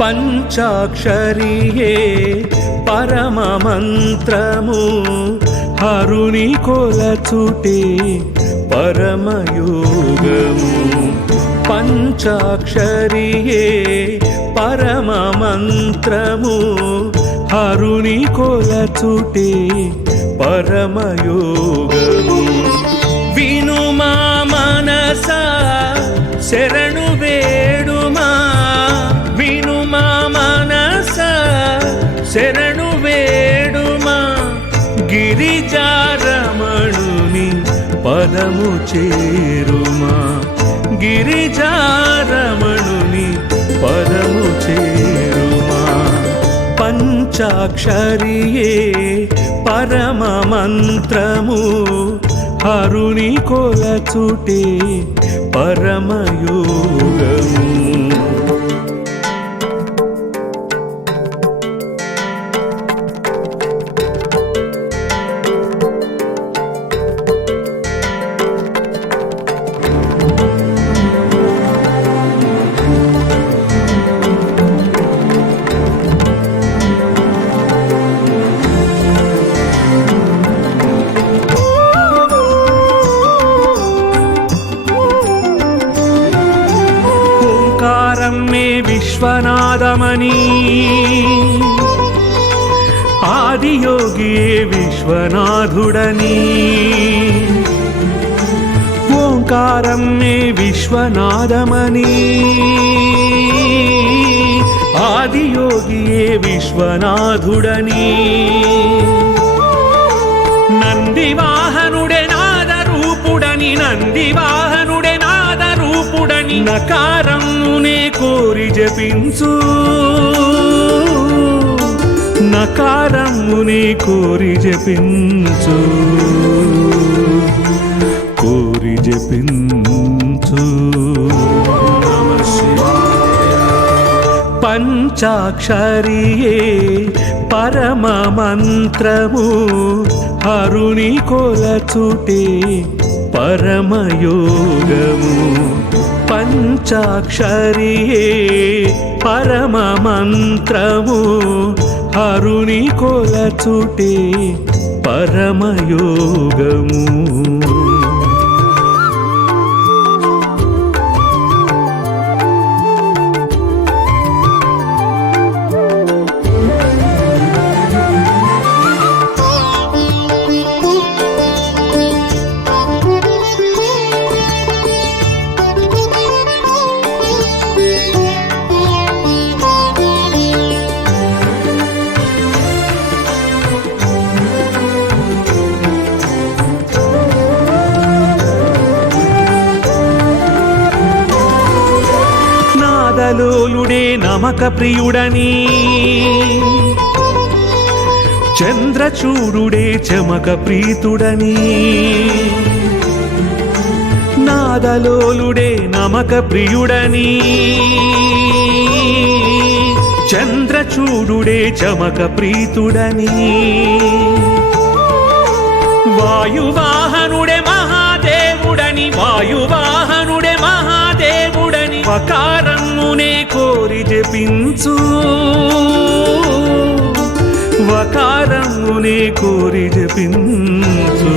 పంచాక్షరియే పరమ మంత్రము హరుని కొలచుటే పరమయోగము పంచాక్షరియే పరమ మంత్రము హరుని కొలచుటే పరమయోగము వినుమా మనస శరణు వేడుమా వినుమా మనస శరణు వేడుమా గిరిజారమణుని పదము చేరుమా గిరిజారమణుని పదము చేరుమా పంచాక్షరియే పరమ మంత్రము హరుని కొలచుటే పరమయోగము విశ్వనాథమని ఆదియోగియే విశ్వనాథుడని ఓంకారం మే విశ్వనాథమని ఆదియోగియే విశ్వనాథుడని నందివాహనుడే నాదరూపుడని నందివాహనుడే నాదరూపుడని నకారమునే కోరి జపించు నకారమునే కోరి జపించు కోరి జపించు పంచాక్షరియే పరమ మంత్రము హరుని కొలచుటే పరమయోగము పంచాక్షరియే పరమ మంత్రము హరుని కొలచుటే పరమయోగము నాదలోలుడే నమక ప్రియుడని చంద్రచూడుడే చమక ప్రీతుడని నాదలోలుడే నమక ప్రియుడని చంద్రచూడుడే చమక ప్రీతుడని వాయువాహనుడే మహాదేవుడని వాయువాహనుడే మహాదేవుడని వకారమునే కోరి జపించు వకారమునే కోరి జపించు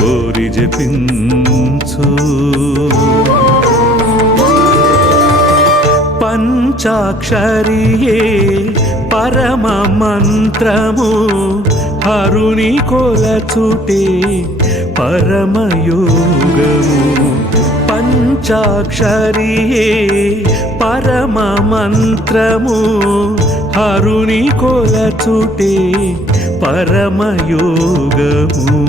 కోరి జపించు పంచాక్షరియే పరమ మంత్రము హరుని కొలచుటే పరమయోగము పంచాక్షరియే పరమ మంత్రము హరుని కొలచుటే పరమయోగము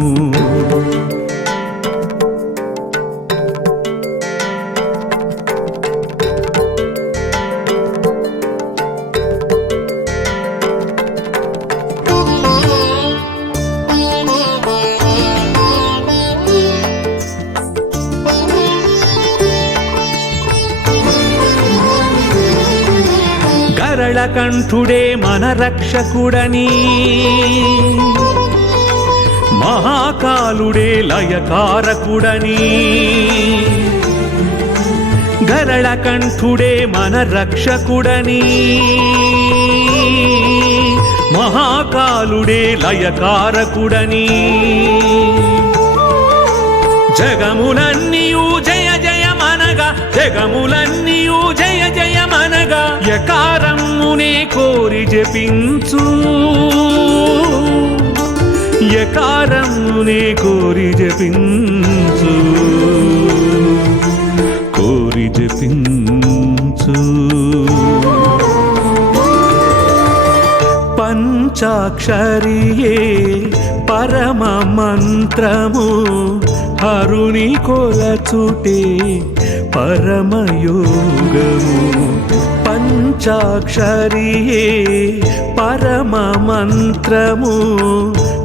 గరళకంఠుడే మన రక్షకుడని మహాకాలుడే లయకారకుడని గరళ కంఠుడే మన రక్షకుడని మహాకాలుడే లయకారకుడని జగములన్నీయు జయ జయమనగా జగములన్నీయు జయ జయమనగా యకారమునే కోరి జపించు యకారమునే కోరి జపించు కోరి జపించు పంచాక్షరియే పరమ మంత్రము హరుని కొలచుటే పరమయోగము పంచాక్షరియే పరమ మంత్రము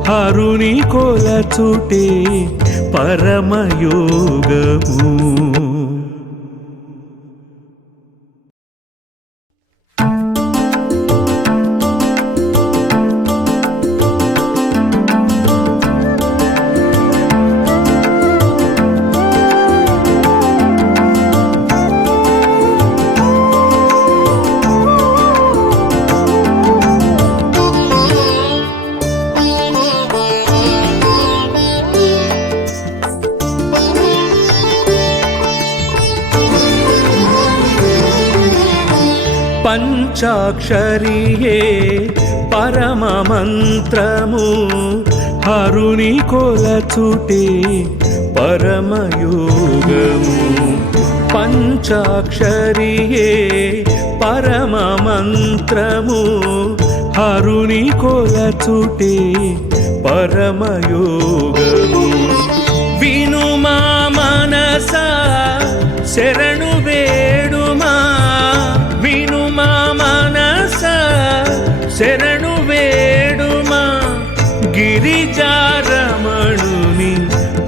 హరుని కొలచుటే పరమయోగము పంచాక్షరియే పరమ మంత్రము హరుని కొలచుటే పరమయోగము పంచాక్షరియే పరమ మంత్రము హరుని కొలచుటే పరమయోగము వినుమా మనస శరణు వేడుమా వినుమా మనస శరణు వేడుమా గిరిజారమణుని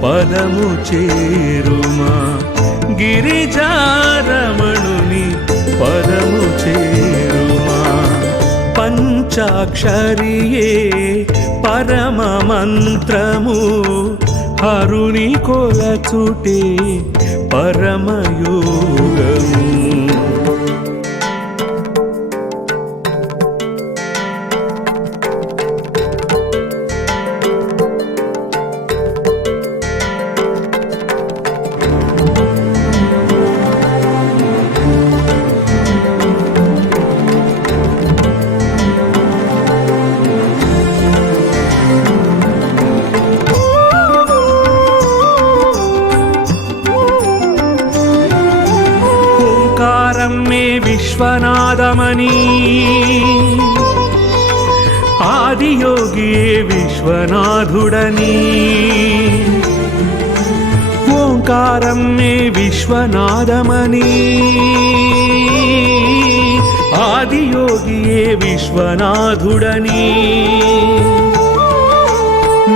పదము చేరుమా గిరిజారమణుని పదము చేరుమా పంచాక్షరియే పరమ మంత్రము హరుని కొలచుటే పరమయోగము విశ్వనాథమని ఆదియోగియే విశ్వనాథుడని ఓంకారం మే విశ్వనాథమని ఆదియోగియే విశ్వనాథుడని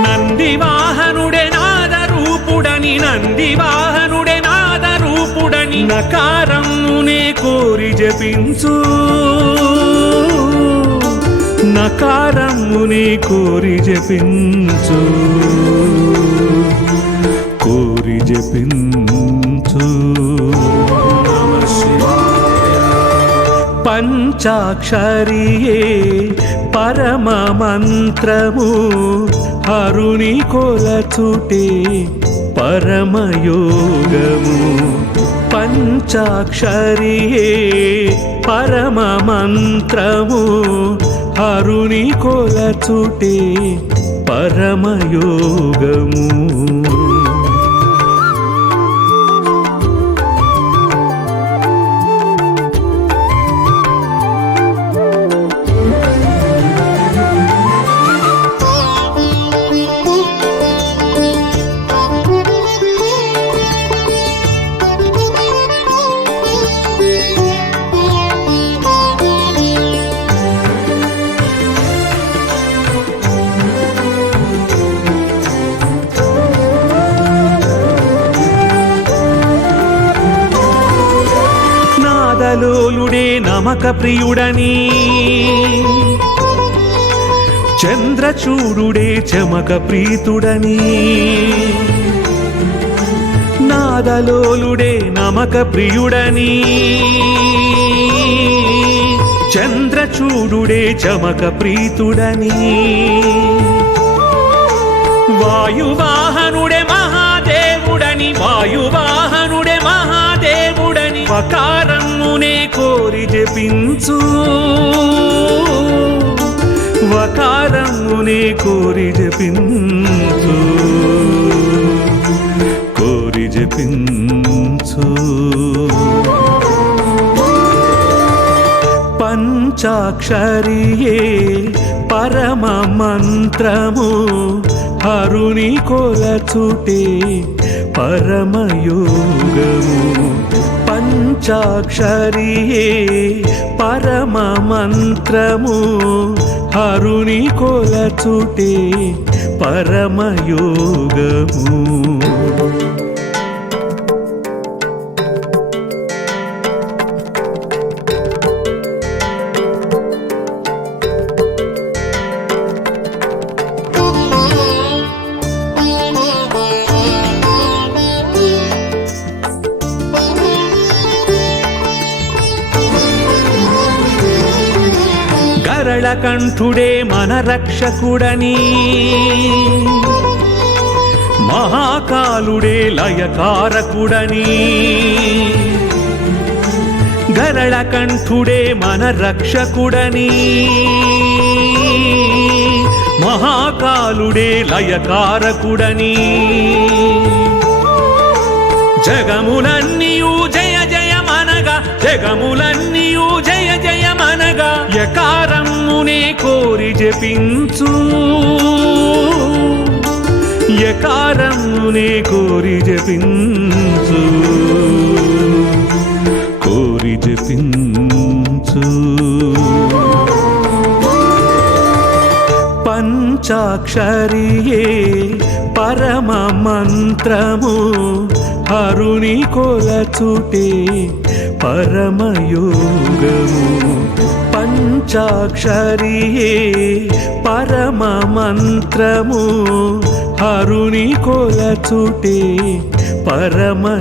నందివాహనుడే నాదరూపుడని నందివాహనుడే నాదరూపుడని నకారమునే కోరి జపించు నకారమునే కోరి జపించు కోరి జపించు పంచాక్షరియే పరమ మంత్రము హరుని కొలచుటే పరమయోగము పంచాక్షరియే పరమ మంత్రము హరుని కొలచుటే పరమయోగము నాదలోలుడే నమక ప్రియుడని చంద్రచూడుడే చమక ప్రీతుడని నాదలోలుడే నమక ప్రియుడని చంద్రచూడుడే చమక ప్రీతుడని వాయువాహనుడే మహాదేవుడని వాయువాహనుడే మహాదేవుడని వకారమునే కోరి జపించు వకారమునే కోరి జపించు కోరి జపించు పంచాక్షరియే పరమ మంత్రము హరుని కొలచుటే పరమయోగము పంచాక్షరియే పరమ మంత్రము హరుని కొలచుటే పరమయోగము కంఠుడే మన రక్షకుడని మహాకాలుడే లయకారకుడని గరళ కంఠుడే మన రక్షకుడని మహాకాలుడే లయకారకుడని జగములన్నీయు జయ జయమనగా జగములన్నీయు జయ జయమనగా యకారమునే కోరి జపించు యకారమునే కోరి జపించు కోరి జపించు పంచాక్షరియే పరమ మంత్రము హరుని కొలచుటే పరమయోగము పంచాక్షరియే పరమ మంత్రము హరుని కొలచుటే పరమయోగము